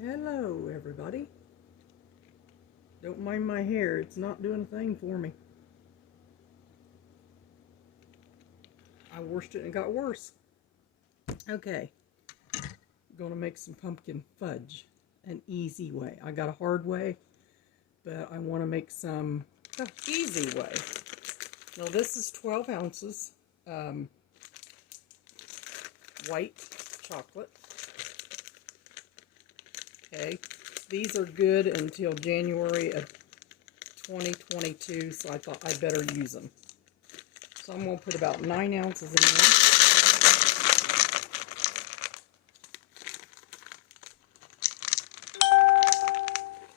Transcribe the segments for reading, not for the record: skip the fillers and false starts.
Hello, everybody. Don't mind my hair, it's not doing a thing for me. I washed it and it got worse. Okay, gonna make some pumpkin fudge, an easy way. I got a hard way, but I want to make some the easy way. Now this is 12 ounces white chocolate. Okay, these are good until January of 2022, so I thought I'd better use them. So I'm going to put about 9 ounces in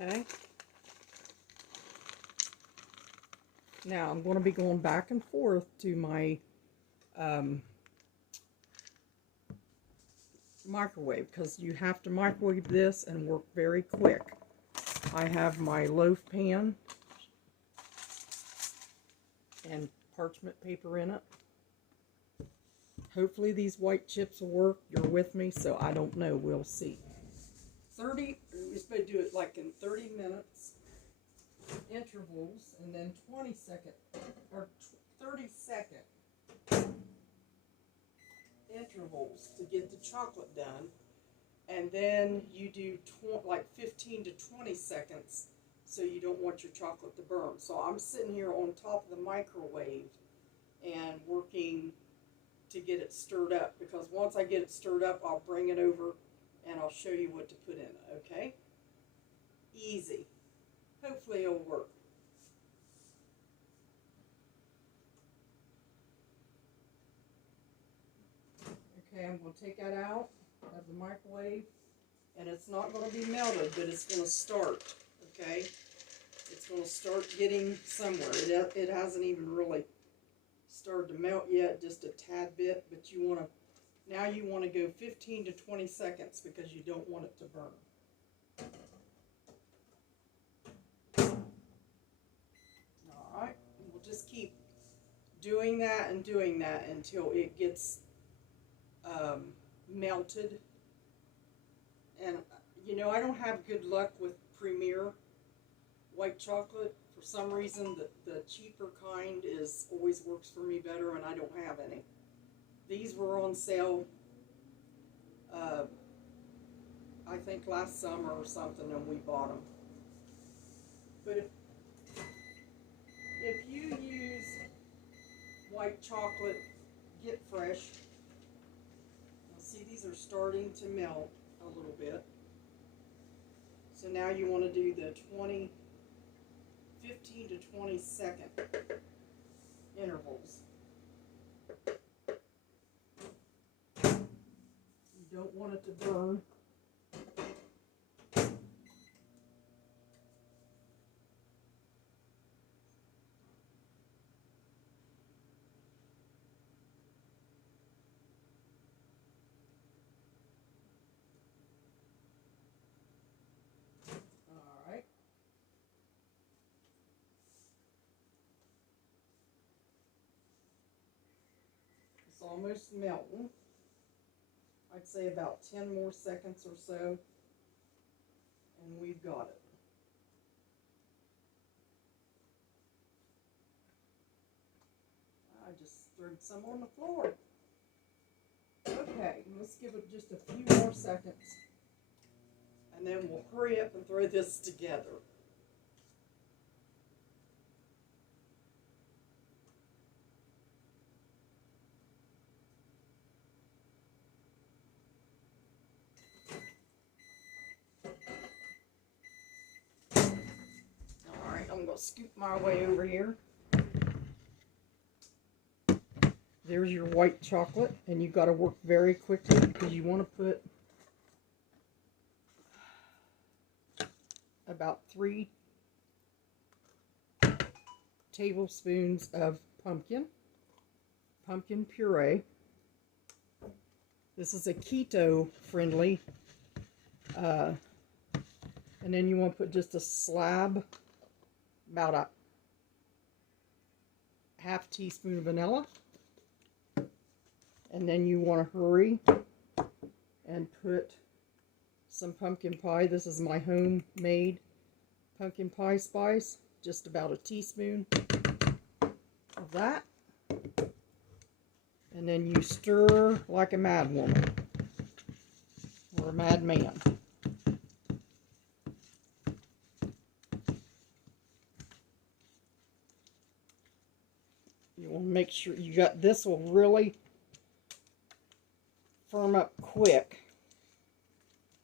there. Okay. Now I'm going to be going back and forth to my microwave, because you have to microwave this and work very quick. I have my loaf pan and parchment paper in it. Hopefully these white chips will work. You're with me, so I don't know. We'll see. You're supposed to do it like in 30 minutes intervals, and then 20-second or 30-second intervals to get the chocolate done. And then you do like 15 to 20 seconds, so you don't want your chocolate to burn. So I'm sitting here on top of the microwave and working to get it stirred up, because once I get it stirred up, I'll bring it over and I'll show you what to put in it, okay? Easy. Hopefully it'll work. Okay, I'm going to take that out of the microwave, and it's not going to be melted, but it's going to start, okay? It's going to start getting somewhere. It hasn't even really started to melt yet, just a tad bit, but you want to, now you want to go 15 to 20 seconds because you don't want it to burn. Alright, we'll just keep doing that until it gets melted. And you know, I don't have good luck with Premier white chocolate. For some reason, the cheaper kind always works for me better, and I don't have any. These were on sale, I think last summer or something, and we bought them. But if you use white chocolate, get fresh. Now see, these are starting to melt a little bit. So now you want to do the 15 to 20 second intervals. You don't want it to burn. Alright. It's almost melting. I'd say about 10 more seconds or so, and we've got it. I just threw some on the floor. Okay, let's give it just a few more seconds, and then we'll hurry up and throw this together. Alright, I'm going to scoop my way over here. There's your white chocolate, and you've got to work very quickly because you want to put about 3 tablespoons of pumpkin puree. This is a keto friendly, and then you want to put just a slab, about a half teaspoon of vanilla. And then you want to hurry and put some pumpkin pie. This is my homemade pumpkin pie spice. Just about a teaspoon of that. And then you stir like a mad woman or a mad man. You want to make sure you got this will really firm up quick,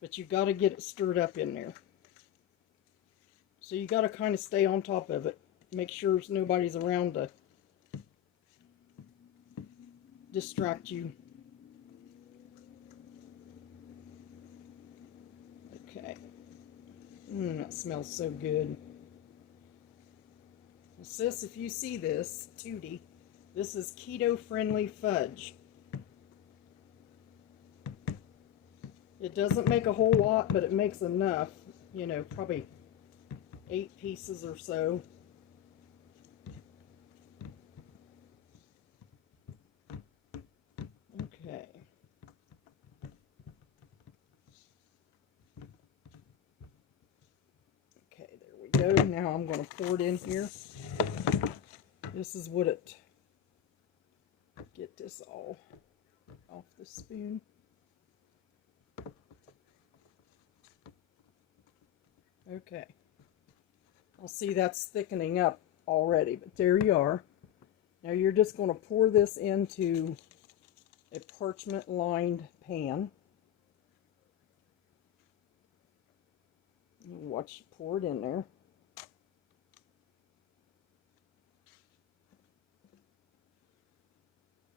but you got to get it stirred up in there. So you got to kind of stay on top of it. Make sure nobody's around to distract you. Okay. That smells so good. Well, sis, if you see this, Tootie, this is keto-friendly fudge. It doesn't make a whole lot, but it makes enough. You know, probably 8 pieces or so. Okay. Okay, there we go. Now I'm going to pour it in here. This is what it... Get this all off the spoon. Okay. I'll see that's thickening up already, but there you are. Now you're just going to pour this into a parchment lined pan. Watch you pour it in there.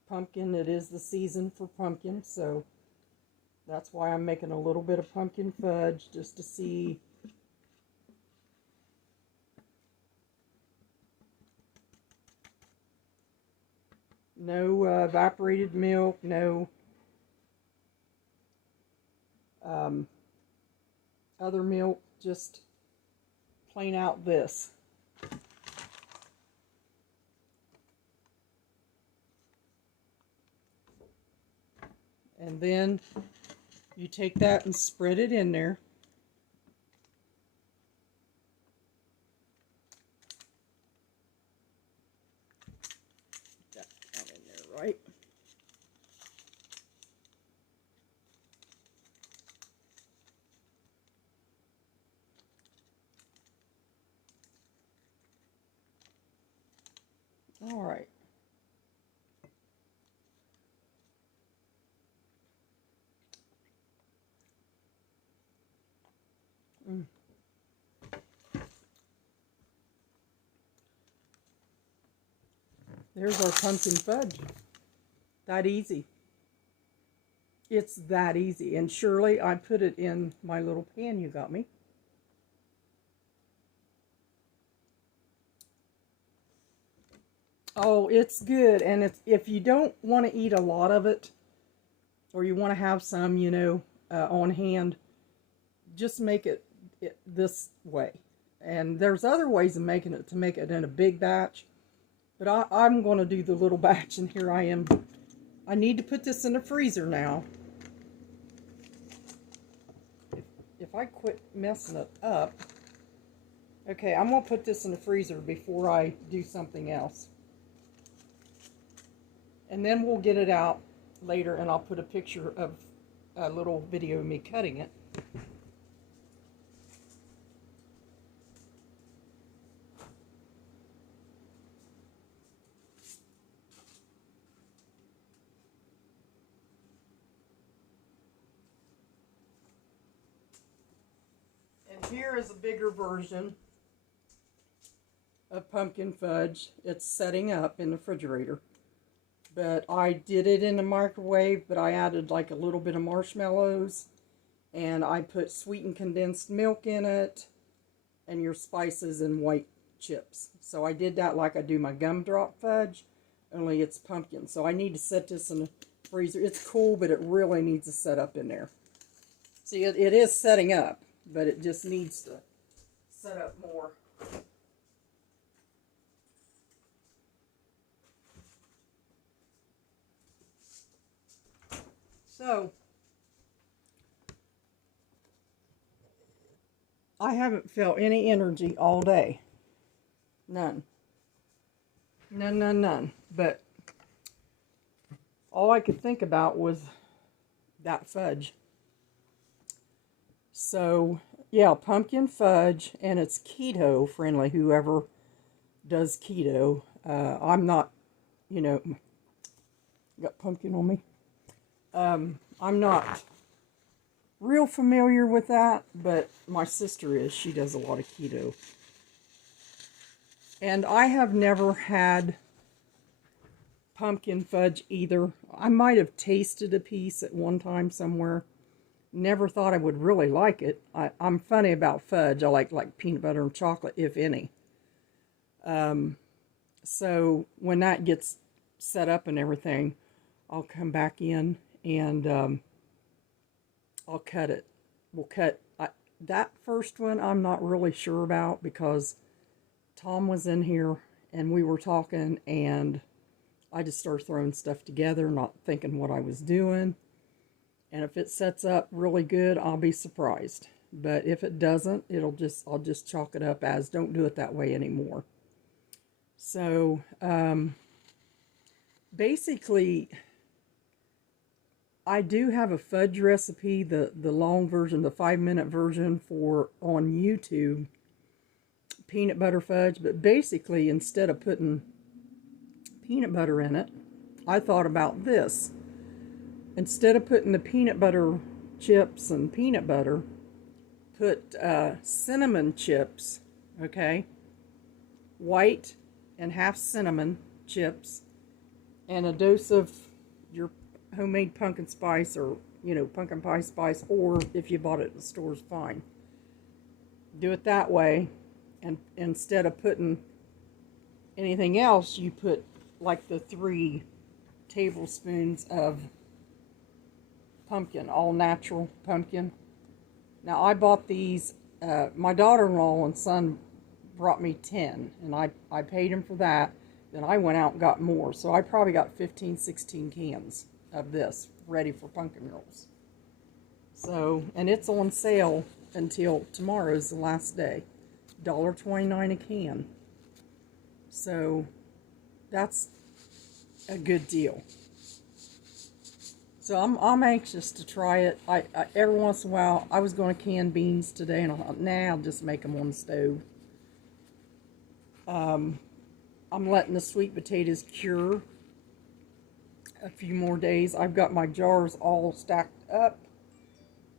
Pumpkin, it is the season for pumpkin, so that's why I'm making a little bit of pumpkin fudge just to see. No evaporated milk, no other milk, just plain out this. And then you take that and spread it in there. Get that in there, right? All right. There's our pumpkin fudge. That easy. It's that easy. And Shirley, I put it in my little pan you got me. Oh, it's good. And if you don't want to eat a lot of it, or you want to have some, you know, on hand, just make it this way. And there's other ways of making it to make it in a big batch. But I'm going to do the little batch, and here I am. I need to put this in the freezer now. If I quit messing it up. Okay, I'm going to put this in the freezer before I do something else. And then we'll get it out later, and I'll put a picture of a little video of me cutting it. Here is a bigger version of pumpkin fudge. It's setting up in the refrigerator. But I did it in the microwave, but I added like a little bit of marshmallows. And I put sweetened condensed milk in it. And your spices and white chips. So I did that like I do my gumdrop fudge. Only it's pumpkin. So I need to set this in the freezer. It's cool, but it really needs to set up in there. See, it is setting up. But it just needs to set up more. So, I haven't felt any energy all day. None. None, none, none. But all I could think about was that fudge. So, yeah, pumpkin fudge, and it's keto friendly, whoever does keto. I'm not, you know, got pumpkin on me. I'm not real familiar with that, but my sister is. She does a lot of keto. And I have never had pumpkin fudge either. I might have tasted a piece at one time somewhere. Never thought I would really like it. I'm funny about fudge. I like peanut butter and chocolate, if any. So when that gets set up and everything, I'll come back in and I'll cut it. We'll cut that first one. I'm not really sure about because Tom was in here and we were talking, and I just started throwing stuff together, not thinking what I was doing. And if it sets up really good, I'll be surprised. But if it doesn't, I'll just chalk it up as don't do it that way anymore. So basically, I do have a fudge recipe, the long version, the 5-minute version on YouTube, peanut butter fudge. But basically, instead of putting peanut butter in it, I thought about this. Instead of putting the peanut butter chips and peanut butter, put cinnamon chips, okay? White and half cinnamon chips, and a dose of your homemade pumpkin spice, or, you know, pumpkin pie spice, or if you bought it at the store is fine. Do it that way, and instead of putting anything else, you put like the 3 tablespoons of pumpkin, all natural pumpkin. Now I bought these, my daughter-in-law and son brought me 10, and I paid him for that. Then I went out and got more, so I probably got 15, 16 cans of this ready for pumpkin rolls. So, and it's on sale until tomorrow's the last day, $1.29 a can. So that's a good deal. So I'm anxious to try it. I every once in a while, I was going to can beans today, and I thought, nah, I'll just make them on the stove. I'm letting the sweet potatoes cure a few more days. I've got my jars all stacked up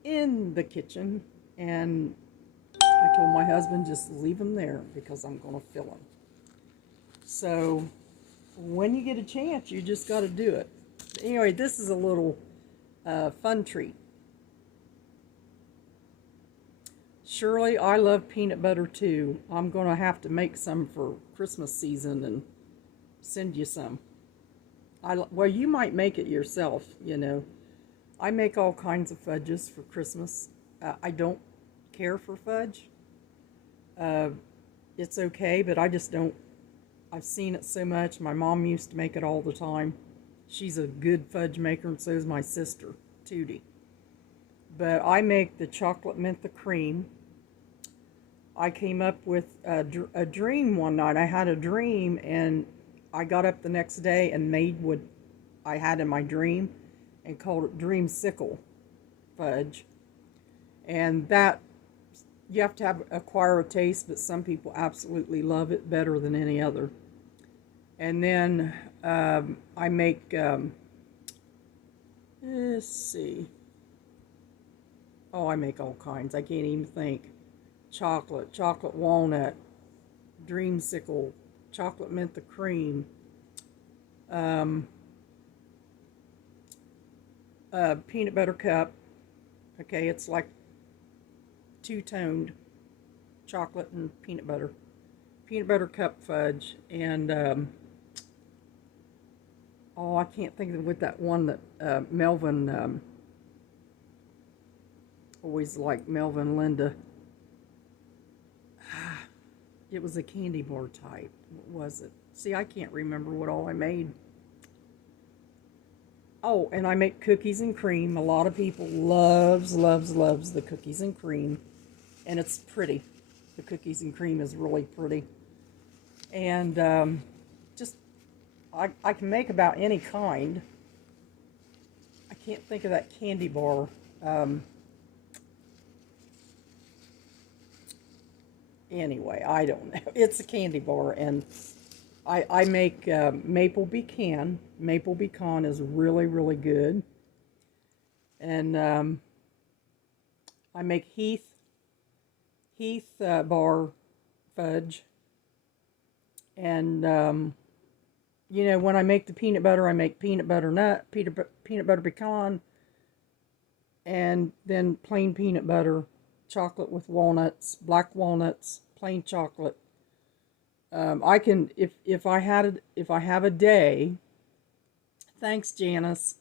in the kitchen, and I told my husband just leave them there because I'm going to fill them. So when you get a chance, you just got to do it. Anyway, this is a little fun treat. Shirley, I love peanut butter too. I'm going to have to make some for Christmas season and send you some. Well, you might make it yourself, you know. I make all kinds of fudges for Christmas. I don't care for fudge. It's okay, but I just don't. I've seen it so much. My mom used to make it all the time. She's a good fudge maker, and so is my sister, Tootie. But I make the chocolate mint the cream. I came up with a dream one night. I had a dream, and I got up the next day and made what I had in my dream and called it dreamsicle fudge. And that, you have to acquire a taste, but some people absolutely love it better than any other. And then I make, let's see. Oh, I make all kinds. I can't even think. Chocolate walnut, dreamsicle, chocolate mint the cream, peanut butter cup. Okay, it's like two-toned chocolate and peanut butter cup fudge, and oh, I can't think of what that one that Melvin always liked, Melvin Linda. It was a candy bar type. What was it? See, I can't remember what all I made. Oh, and I make cookies and cream. A lot of people loves the cookies and cream. and it's pretty. The cookies and cream is really pretty. And just, I can make about any kind. I can't think of that candy bar. Anyway, I don't know. It's a candy bar, and I make maple pecan. Maple pecan is really, really good. And I make Heath bar fudge. And, you know, when I make the peanut butter, I make peanut butter nut, peanut butter pecan, and then plain peanut butter, chocolate with walnuts, black walnuts, plain chocolate. I can, if I have a day, thanks Janice,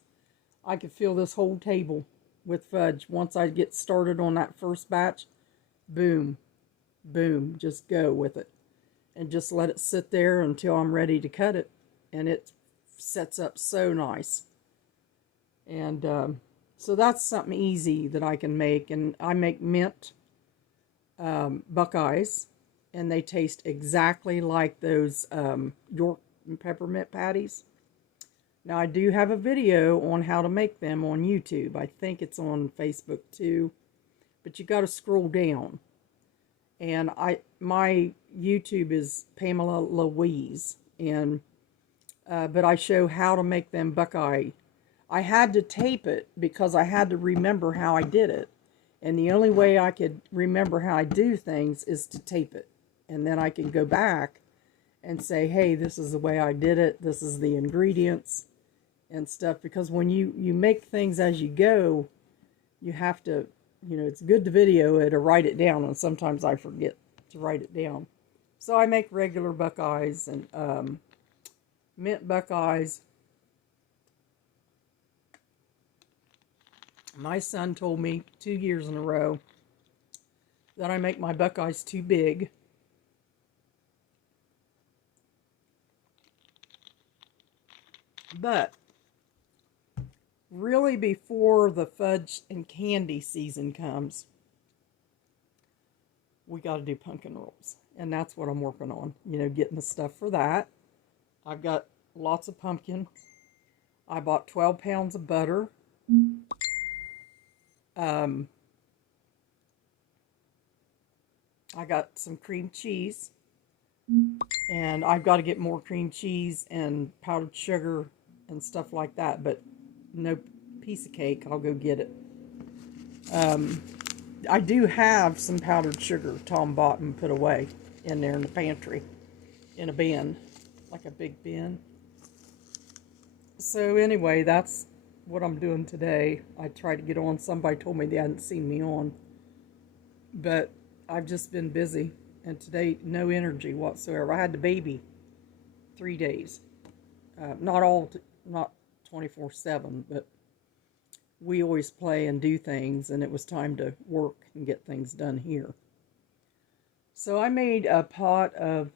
I could fill this whole table with fudge. Once I get started on that first batch, boom, boom, just go with it. And just let it sit there until I'm ready to cut it. And it sets up so nice. And so that's something easy that I can make. And I make mint Buckeyes. And they taste exactly like those York and peppermint patties. Now I do have a video on how to make them on YouTube. I think it's on Facebook too. But you got to scroll down. And my YouTube is Pamela Louise, and but I show how to make them Buckeye. I had to tape it because I had to remember how I did it, and the only way I could remember how I do things is to tape it, and then I can go back and say, hey, this is the way I did it. This is the ingredients and stuff. Because when you make things as you go, you have to. You know, it's good to video it or write it down, and sometimes I forget to write it down. So I make regular Buckeyes and mint Buckeyes. My son told me 2 years in a row that I make my Buckeyes too big. But really, before the fudge and candy season comes, we got to do pumpkin rolls. And that's what I'm working on. You know, getting the stuff for that. I've got lots of pumpkin. I bought 12 pounds of butter. I got some cream cheese. And I've got to get more cream cheese and powdered sugar and stuff like that. But no piece of cake. I'll go get it. I do have some powdered sugar Tom bought and put away in there in the pantry in a bin, like a big bin. So anyway, that's what I'm doing today. I tried to get on. Somebody told me they hadn't seen me on, but I've just been busy, and today no energy whatsoever. I had the baby 3 days, not 24/7, but we always play and do things, and it was time to work and get things done here. So I made a pot of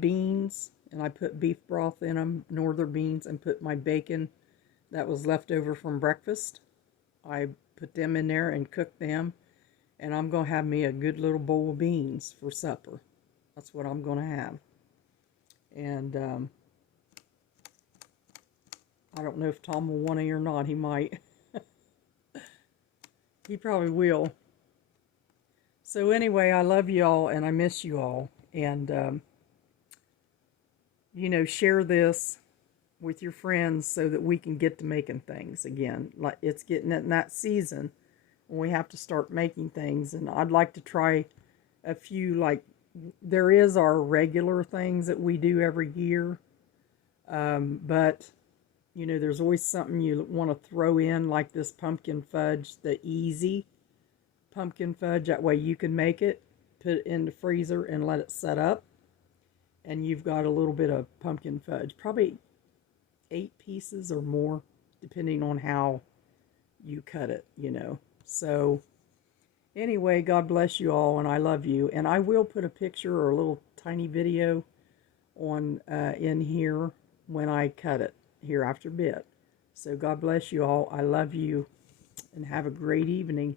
beans, and I put beef broth in them, northern beans, and put my bacon that was left over from breakfast. I put them in there and cooked them, and I'm going to have me a good little bowl of beans for supper. That's what I'm going to have. And I don't know if Tom will want it or not. He might. He probably will. So anyway, I love you all, and I miss you all. And, you know, share this with your friends so that we can get to making things again. Like, it's getting in that season when we have to start making things. And I'd like to try a few, like, there is our regular things that we do every year. But you know, there's always something you want to throw in, like this pumpkin fudge, the easy pumpkin fudge. That way you can make it, put it in the freezer, and let it set up. And you've got a little bit of pumpkin fudge. Probably 8 pieces or more, depending on how you cut it, you know. So, anyway, God bless you all, and I love you. And I will put a picture or a little tiny video on in here when I cut it. Here after a bit. So God bless you all. I love you, and have a great evening.